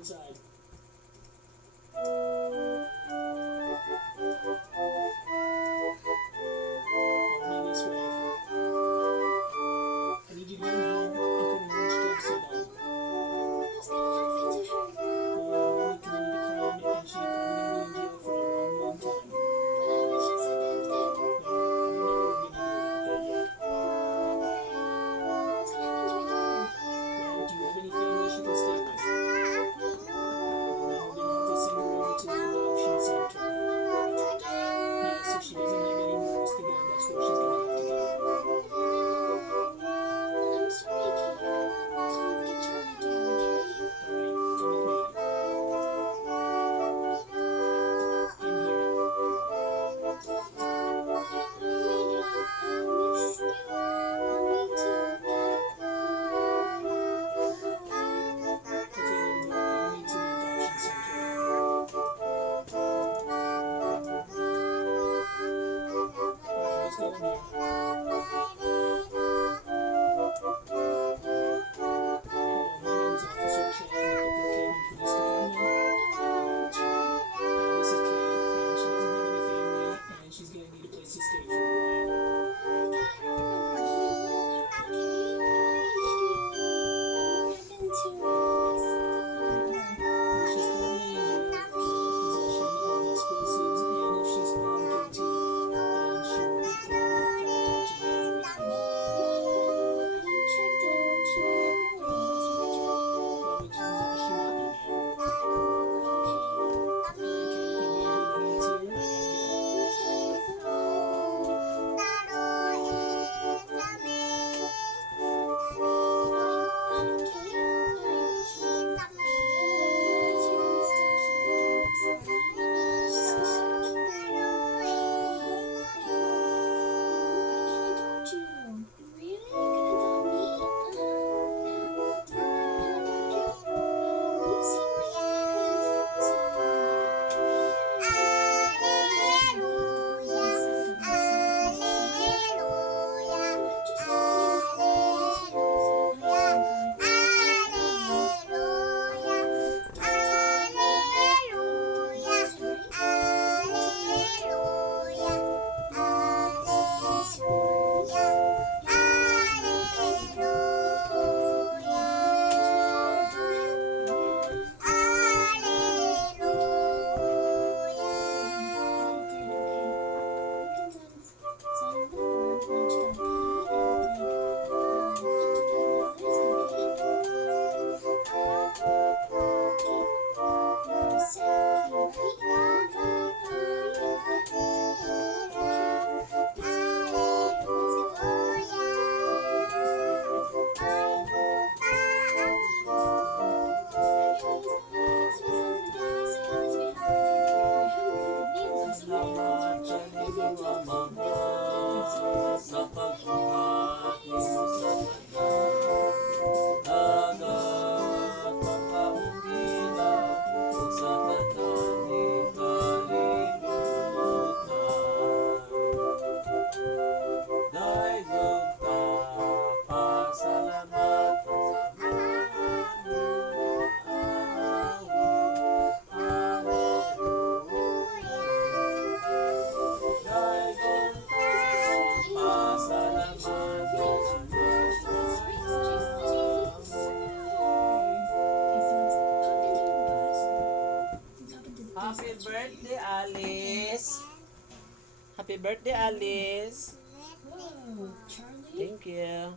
inside. Only this way. I need you to go home and put an orange jumpsuit on. What's gonna happen to her? Mommy committed a crime and she's probably gonna be in jail for a long, long time. But I was just supposed to. Well, I don't know what we're gonna do about that yet. What's gonna happen to her dad? Well, do you have any family she can stay with? Well, then we're gonna have to send her over to the adoption center. Yes, if she doesn't have anywhere else to go, that's what she's gonna have to do. I'm sorry, Kate. Come get your dad, okay? Alright, come with me. In here. Okay, little girl, follow me to the adoption center. Alright, let's go in here. Hello, my name's Officer Chen with the Brookhaven Police Department. This is Kate, and she doesn't have any family, and she's gonna need a place to stay for a while. Well, she's currently in jail for possession of explosives, and if she's found guilty, then she will be put in the kanta to graduate. Well, it turns out she might be, ma'am. Okay, you may hold hands here. I gotta go. Salamat sa inyong Ama sa pagbuhat ninyo sa dagat pagpaungkila sa tananing kalibutan. Dayon ta pasalamatan sa aming Happy birthday, Alice! Happy birthday, Alice! Whoa, Charlie? Thank you.